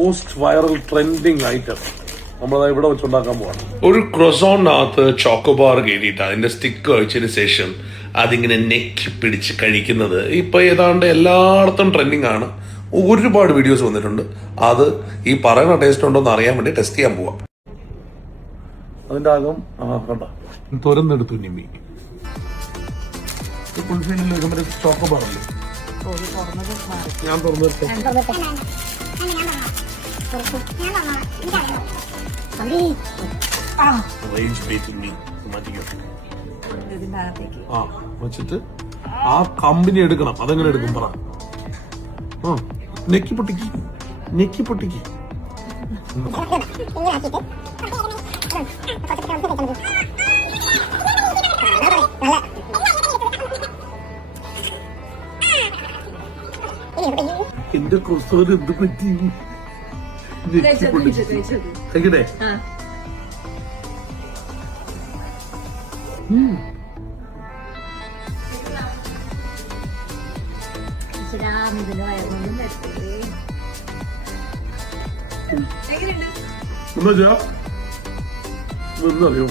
Most viral trending item നമ്മളത് ഇവിടെ വെച്ചുണ്ടാക്കാൻ പോവാണ്. ഒരു ക്രൊസോണിനകത്ത് ചോക്കോബാർ കയറിയിട്ട് അതിന്റെ സ്റ്റിക്ക് കഴിച്ചതിന് ശേഷം അതിങ്ങനെ നെക്കി പിടിച്ച് കഴിക്കുന്നത് ഇപ്പൊ ഏതാണ്ട് എല്ലായിടത്തും ട്രെൻഡിങ് ആണ്. ഒരുപാട് വീഡിയോസ് വന്നിട്ടുണ്ട്. അത് ഈ പറയുന്ന ടേസ്റ്റ് ഉണ്ടോ എന്ന് അറിയാൻ വേണ്ടി ടെസ്റ്റ് ചെയ്യാൻ പോവാം. അതിന്റെ അകം കണ്ട തുറന്നെടുത്തു നിമ്മി ചോക്കോബാർ അല്ലേ ഞാൻ തുറന്നെടുത്തു. വെച്ചിട്ട് ആ കമ്പനി എടുക്കണം. അതെങ്ങനെ എടുക്കും പറ. നെക്കി പൊട്ടിക്ക് നെക്കി പൊട്ടിക്ക്. എന്റെ ക്രിസ്തുവിന് എന്ത് പറ്റി? കഴിക്കട്ടെ? എന്നറിയോ